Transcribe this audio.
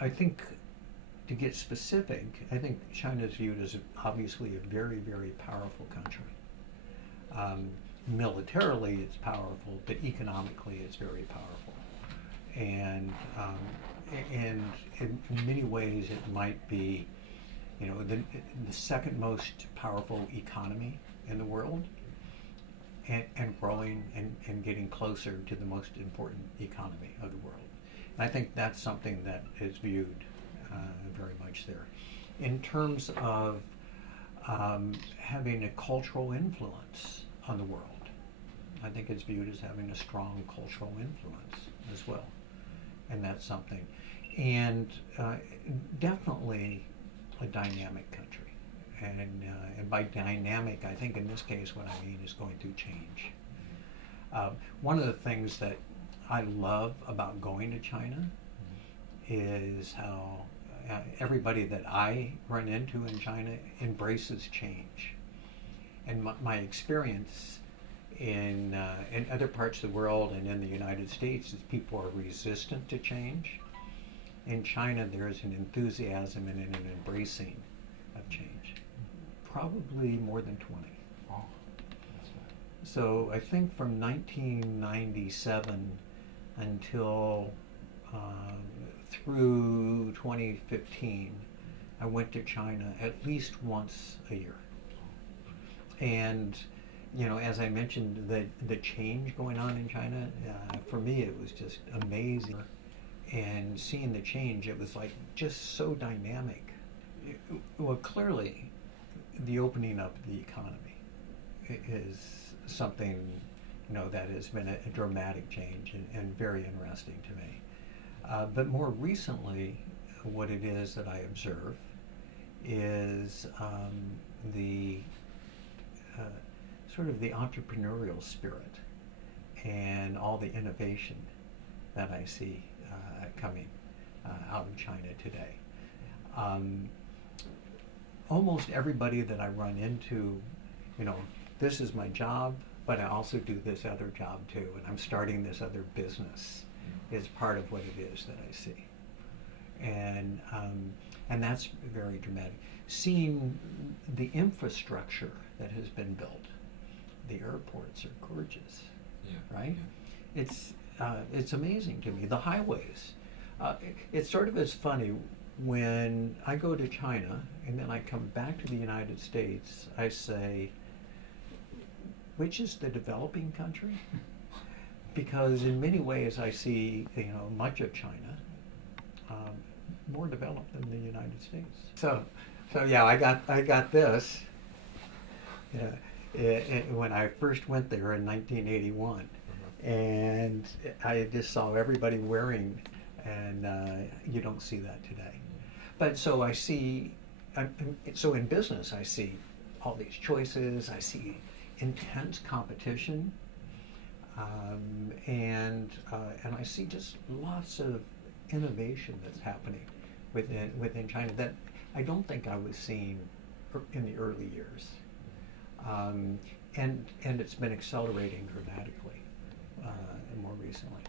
I think to get specific, I think China is viewed as obviously a very, very powerful country. Militarily, it's powerful, but economically, it's very powerful. And in many ways, it might be, the second most powerful economy in the world, and growing and getting closer to the most important economy of the world. And I think that's something that is viewed very much there. In terms of having a cultural influence on the world, I think it's viewed as having a strong cultural influence as well. And that's something. And definitely a dynamic country. And by dynamic, I think in this case what I mean is going through change. One of the things that I love about going to China is how everybody that I run into in China embraces change. And my experience in other parts of the world and in the United States is people are resistant to change. In China, there is an enthusiasm and an embracing of change. Probably more than 20. Oh, that's right. So I think from 1997 until through 2015, I went to China at least once a year. And as I mentioned, the change going on in China, for me it was just amazing. And seeing the change, it was like just so dynamic. Well, clearly, the opening up of the economy is something, that has been a dramatic change and very interesting to me. But more recently, what it is that I observe is the sort of the entrepreneurial spirit and all the innovation that I see coming out of China today. Almost everybody that I run into, this is my job, but I also do this other job too, and I'm starting this other business, is part of what it is that I see. And that's very dramatic. Seeing the infrastructure that has been built, the airports are gorgeous, right? Yeah. It's amazing to me. The highways. It sort of is funny when I go to China and then I come back to the United States. I say, which is the developing country? Because in many ways I see much of China more developed than the United States. So yeah, I got this when I first went there in 1981. And I just saw everybody wearing, and you don't see that today. But so I see, so in business I see all these choices, I see intense competition, and I see just lots of innovation that's happening within China that I don't think I was seeing in the early years, and it's been accelerating dramatically more recently.